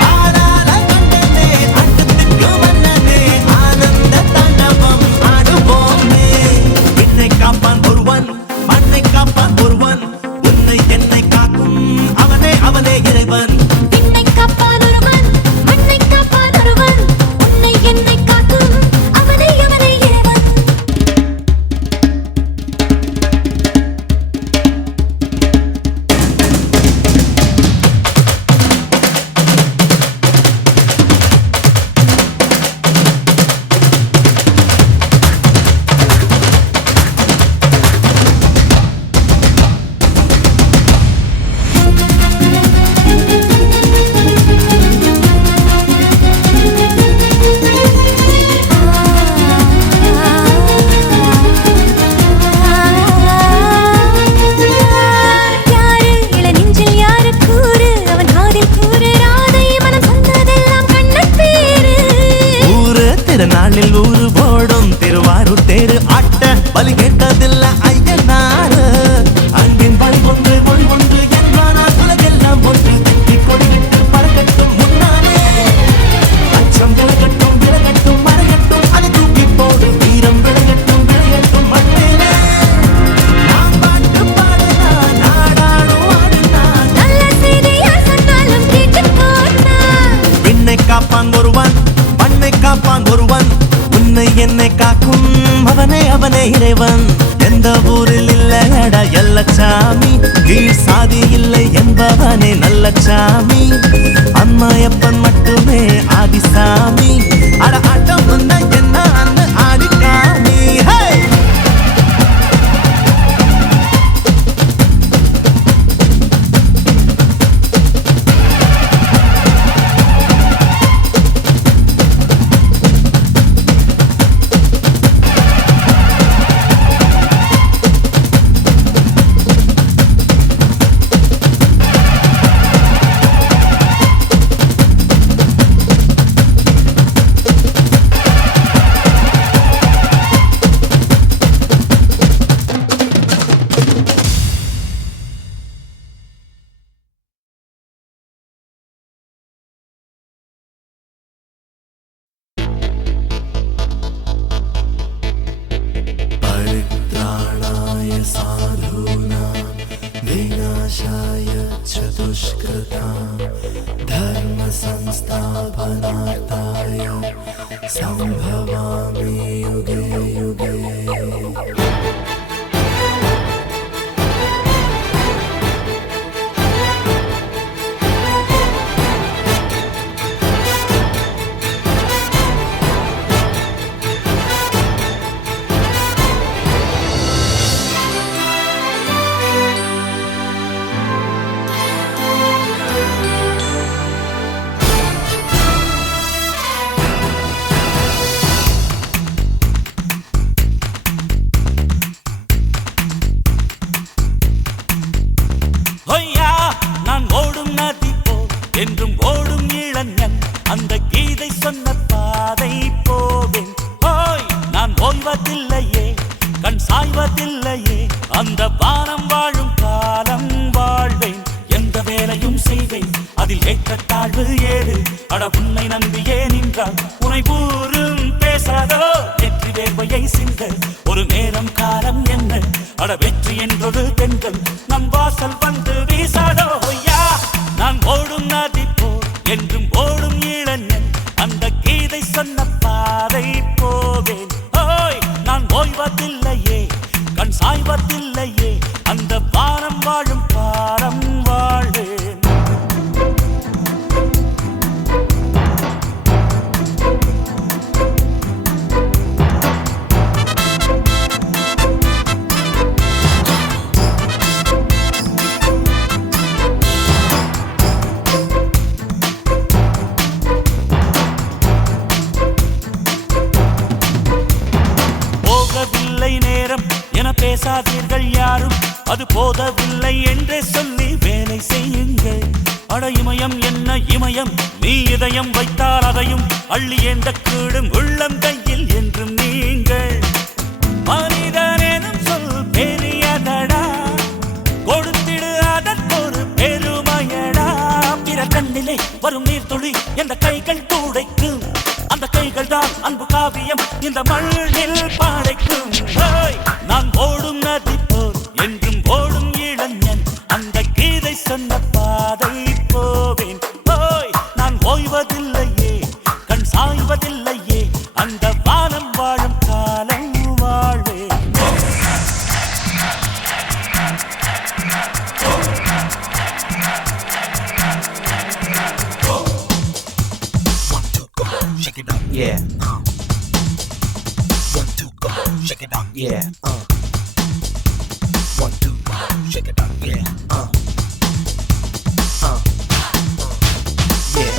ஆளால கண்டனே அண்டத்துக்கு வந்தனே ஆனந்த தாண்டவம் ஆடுவோமே என்னை காப்பான் ஒருவன் மண்ணை காப்பான் ஒருவன் உன்னை என்னை காக்கும் அவனே அவனே இறைவன் விண்ணை காப்பான் ஒருவன் மண்ணை காப்பான் ஒருவன் உன்னை என்னை காக்கும் அவனே அவனே இறைவன் யாரு இள நெஞ்சில் யாரு கூறு அவன் காதில் கூறு ராதை மனம் சொன்னதெல்லாம் கண்ணன் பேரு ஊரு திருநாளில் ஊரு போடும் திருவாரூர் தேரு ஆட்ட பலி கேட்டதில்ல ஐயனாரு அன்பின் பலி ஒன்று மொழி ஒன்று என்றானால் உலகெல்லாம் ஒன்று தட்டி கொடிவிட்டு பறக்கட்டும் முன்னாலே அச்சம் விலகட்டும் விலகட்டும் மறையட்டும் அதை தூக்கி போடு வீரம் விளையட்டும் விளையட்டும் மண்ணேலே நாம் பாட்டு பாடலாம் நாடாடும் ஆடினான் நல்ல செய்தி யார் சொன்னாலும் கேட்டு போனா விண்ணை காப்பான் ஒருவன் மண்ணை காப்பான் ஒருவன் உன்னை என்னை காக்கும் அவனே அவனே இறைவன் எந்த ஊரில் இல்லையடா எல்லச்சாமி கீழ் சாதி இல்லை என்பவனே நல்ல சாமி அம்மாயப்பன் மட்டுமே ஆதிசாமி அட ஆட்டம் வந்தா என்ன அன்னு ஆடிக்காமி परित्राणाय साधूनां विनाशाय च दुष्कृतां धर्म संस्थापनार्थाय सम्भवामि युगे युगे என்றும் ஓடும் இளைஞன் அந்த கீதை சொன்ன பாதை போவேன். ஓய் நான் ஓய்வதில்லையே, கண் சாய்வதில்லையே, அந்த வானம் வாழும் காலம் வாழ்வேன். எந்த வேலையும் செய்வேன், அதில் ஏற்றத்தாழ்வு ஏது. அட உன்னை நம்பியே நின்றால் உனை கூறும் பேசாதோ. வெற்றி வேர்வையை சிந்த ஒரு நேரம் காலம் என்ன. அட வெற்றி என்றொரு பெண்கள் நம் வாசல் வந்து வீசாதோ. ஐயா நான் ஓடும் நதி போல் என்றும் ஓடும் இளைஞன் அந்த கீதை சொன்ன பாதை போவேன். ஓய் நான் ஓய்வதில்லையே, கண் சாய்வதில்லையே, அந்த வானம் வாழும் பாரம் வாழ்வேன். போகவில்லை நேரம் என பேசாதீர்கள் யாரும், அது போதவில்லை என்றே சொல்லி வேலை செய்யுங்கள். அட இமயம் என்ன இமயம், நீ இதயம் வைத்தால் அதையும் அள்ளி ஏந்த கூடும் உள்ளம் கையில் என்றும் நீங்கள். மனிதனேனும் சொல் பெரியதடா, கொடுத்திடு அதற்கொரு பெருமையடா. பிற கண்ணிலே வரும் நீர் துளி எந்த கைகள் துடைக்கும், அந்த கைகள் தான் அன்பு காவியம் இந்த மண்ணில் பாடைக்கும். நான் ஓடும் நதி போல் என்றும் ஓடும் இளைஞன் அந்த கீதை சொன்ன பாதை போவேன். ஓய் நான் ஓய்வதில்லையே, கண் சாய்வதில்லையே, அந்த வானம் வாழும் காலம் வாழ்வேன். Yeah. 1, 2, go, shake it up. Yeah. 1, 2, go, shake it up. Yeah. Yeah.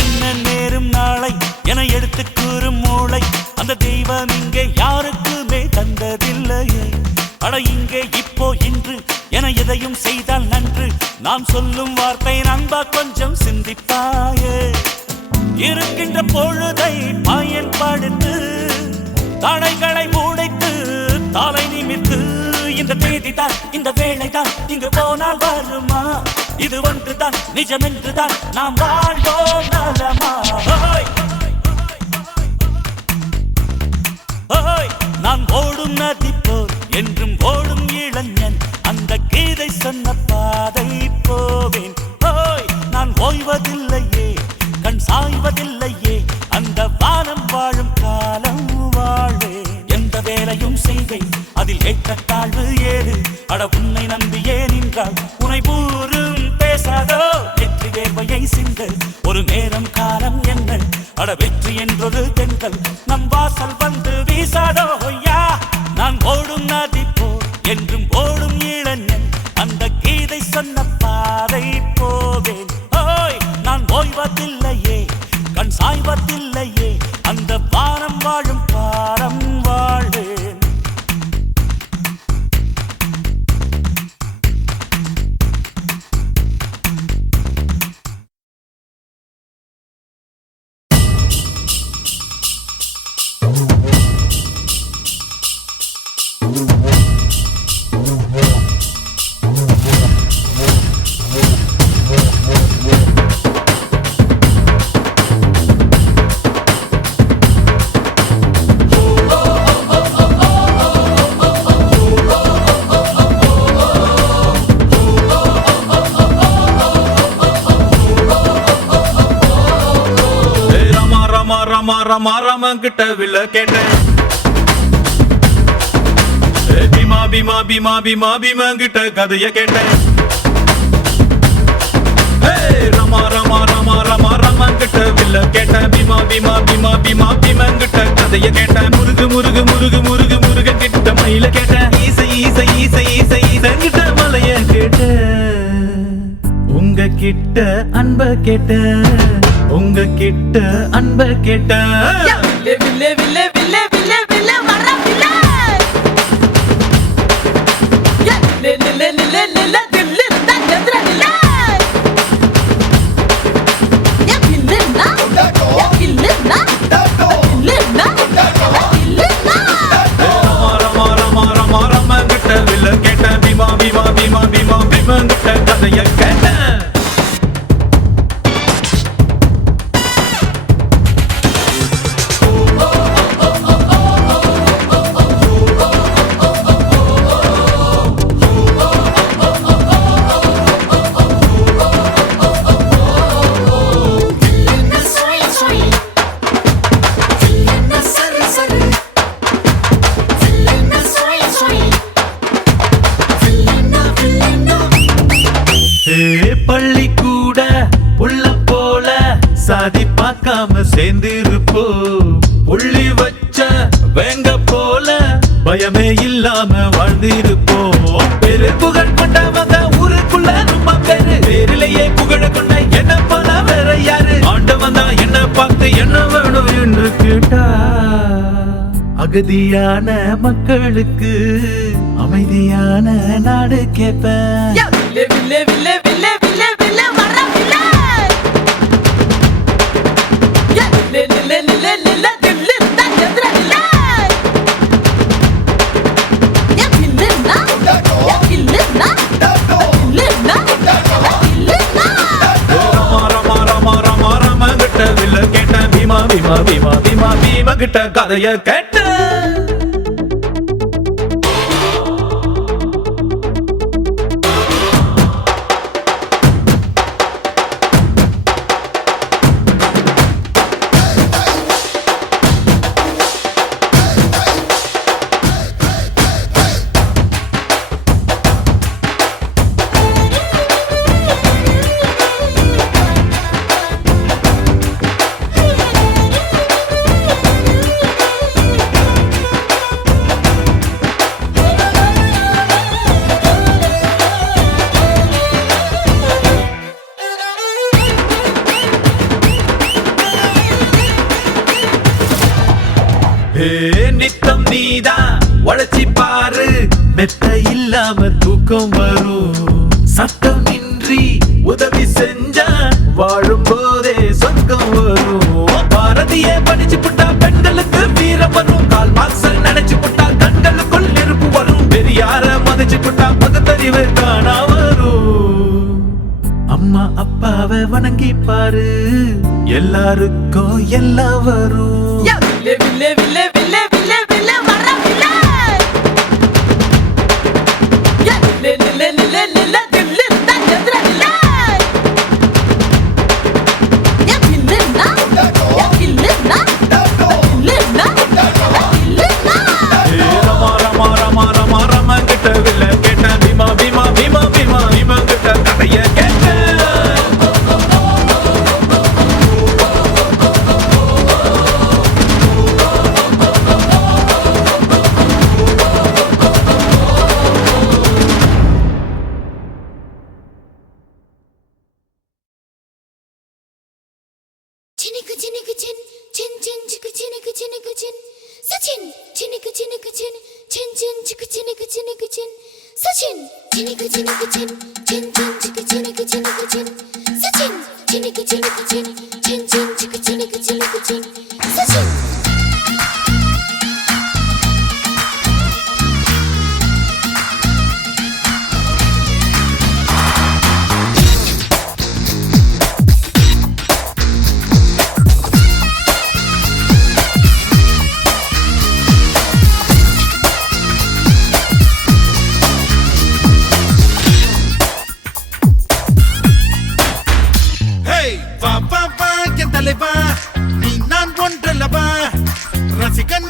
என்ன நேரும் நாளை என எடுத்து கூறும் மூளை அந்த தெய்வம் இங்கே யாருக்குமே தந்ததில்லையே. அட இங்கே இப்போ இன்று என எதையும் செய்தால் நன்று. நாம் சொல்லும் வார்த்தை நண்பா கொஞ்சம் சிந்திப்பாயே. இருக்கின்ற பொழுதை பயன்படுத்து, தடைகளை உடைத்து தலை நிமித்து. இந்த தேதிதான் இந்த வேளைதான் இங்கு போனால் வருமா, இது ஒன்றுதான் நிஜம் என்றுதான் நாம் வாழ்வோம் நலமா. நான் ஓடும் நதி போல் என்றும் ஓடும் இளைஞன் அந்த கீதை சொன்ன பாதை போவேன். நான் ஓய்வதில்லையே, கண் சாய்வதில்லையே, அந்த வானம் வாழும் காலம் வாழ்வேன். எந்த வேலையும் செய்வேன், அதில் ஏற்றத்தாழ்வு ஏது. அட உன்னை நம்பியே நின்றால் உனை கூறும் பேசாதோ. வெற்றி வேர்வையை சிந்த ஒரு நேரம் காலம் என்ன. அட வெற்றி என்றொரு பெண்கள் நம் வாசல் வந்து வீசாதோ. ஐயா நான் ஓடும் நதி போல் என்றும் ஓடும் இளைஞன் அந்த கீதை சொன்ன பாதை போவேன். ஓய் நான் ஓய்வதில்லையே, கண் சாய்வதில்லையே, அந்த வானம் வாழும் பாரம் வாழ்வேன். ராமன் கிட்ட வில்ல கேட்டேன். பீமா பீமா பீமா பீமா பீமா கிட்ட கதைய கேட்டேன். ரமா ரமா ரமா ரமா ராமன் கிட்ட வில்ல கேட்டேன். பீமா பீமா பீமா பீமா பீமா கிட்ட கதைய கேட்டேன். முருகு முருகு முருகு முருகு முருகன் கிட்ட மயில கேட்டேன். ஈசை ஈசை ஈசை ஈசை ஈசன் கிட்ட மலைய கேட்டேன். உங்க கிட்ட அன்ப அன்ப கேட்ட உங்க கிட்ட அன்ப கேட்ட வில்லே வில்லே வில்லே வில்லே வில்லே வர வில்லே லே லே லே லே லே தில்லு தான் எதிர வில்லே யா வில்லே நா யா வில்லே நா வில்லே நா வில்லே நா ரம கிட்ட வில்ல கேட்ட பீமா பீமா பீமா பீமா பீமா கிட்ட கதைய கேட்ட பள்ளி கூட உள்ள போல சாதி பார்க்காம சேர்ந்திருப்போ புள்ளி வச்ச வேங்க போல பயமே இல்லாம வாழ்ந்திருப்போம் பெரு புகழ் கொண்டவங்க ஊருக்குள்ள நம்ம பேரு பேரிலேயே புகழ கொண்ட என்ன போல வேற யாரு ஆண்டவன் தான் என்ன பார்த்து என்ன வேணும் என்று கேட்டா அகதியான மக்களுக்கு அமைதியான நாடு கேட்பேன் வில்லே வில்லே வில்லே வில்லே வில்லே வர வில்லே லே லே லே லே தில்லு தான் எதிர வில்லே யா வில்லே நா யா வில்லே நா வில்லே நா வில்லே நா ரம கிட்ட வில்ல கேட்ட பீமா பீமா பீமா பீமா பீமா கிட்ட கதைய கேட்ட நித்தம் நீதான் உழைச்சி பாரு மெத்த இல்லாம தூக்கம் வரும் சத்தம் இன்றி உதவி செஞ்சா வாழும் போதே சொர்க்கம் வரும் பாரதியே படிச்சு புட்டா பெண்களுக்கு வீரம் வரும் கால் மார்க்ஸ் நினைச்சு புட்டா கண்களுக்குள் நெருப்பு வரும் பெரியார மதிச்சு புட்டா பகுத்தறிவு காணா வரும் அம்மா அப்பாவை வணங்கி பாரு எல்லாருக்கும் எல்லாம் வரும் வில்லே வில்லே வில்லே வில்லே வில்லே வர வில்லே லே லே லே லே தில்லு தான் எதிர வில்லே யா வில்லே நா யா வில்லே நா வில்லே நா வில்லே நா ரம கிட்ட வில்ல கேட்ட பீமா பீமா பீமா பீமா பீமா கிட்ட கதைய கேட்ட Chinika chinika chin chin chin chika chinika chinika chin Sachin chinika chinika chin chin chin chika chinika chinika chin Sachin chinika chinika chin chin chin chika chinika chinika chin Sachin chinika chinika chin chin chin chika chinika chinika chin Sachin வா வா வா என் தலைவா நீ நான் ஒன்றல்லவா ரசிகன்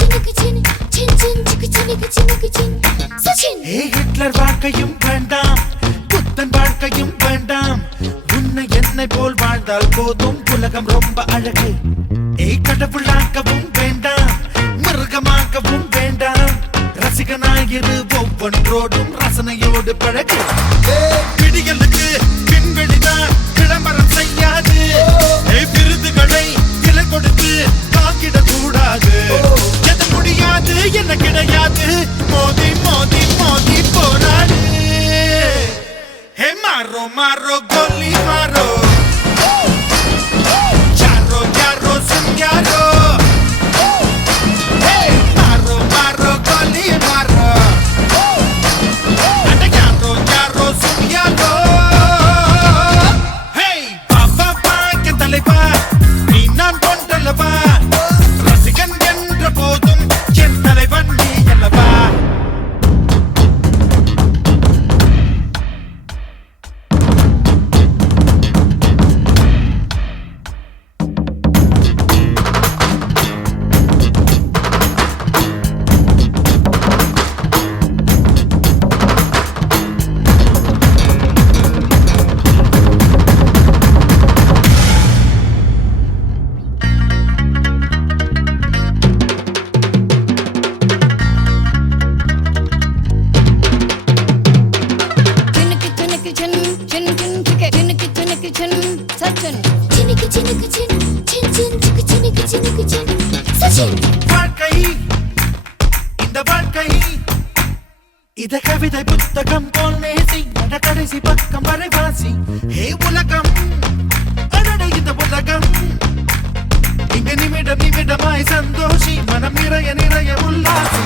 சினுக்கு சின் சின் சின் சிக்கு சினுக்கு சின் Sachin Hitler வாழ்க்கையும் வேண்டாம் புத்தன் வாழ்க்கையும் வேண்டாம் உன்னை என்னை போல் வாழ்ந்தால் போதும் உலகம் ரொம்ப அழகு கடவுளாக்கவும் வேண்டாம் மிருகமாக்கவும் வேண்டாம் ரசிகனாயிரு ஒவ்வொன்றோடும் ரசனையோடு பழகு விடியலுக்கு பின்வெளிதான் விளம்பரம் செய்யாது விருதுகளை விலை கொடுத்து காக்கிடக் கூடாது எது முடியாது என்ன கிடையாது மோதி மோதி மோதி போராடு ஹே மாரோ மாரோ கோலி மாரோ யாரோ யாரோ சுன் யாரோ மாரோ மாரோ கோலி மாரோ அட யாரோ யாரோ சுன் யாரோ ஹே பாப்பா பாக்க தலைவா நீ நான் கொண்டல்லவா ரசிகன் என்ற போதும் என் தலைவன் நீ அல்லவா சினுக்கு சின் சின் சின் சின் சினுக்கு சினுக்கு சின் சச்சின் சினுக்கு சினுக்கு சின் சின் சின் சிக்கு சினுக்கு சின் சச்சின் வாழ்க்கை இந்த வாழ்க்கை இத கவிதை புத்தகம் போல் நேசி அட கடைசி பக்கம் வரை வாசி ஹே உலகம் அடட இந்த உலகம் இங்க நிமிடம் நிமிடமாய் சந்தோஷி மனம் நிறைய நிறைய உல்லாசி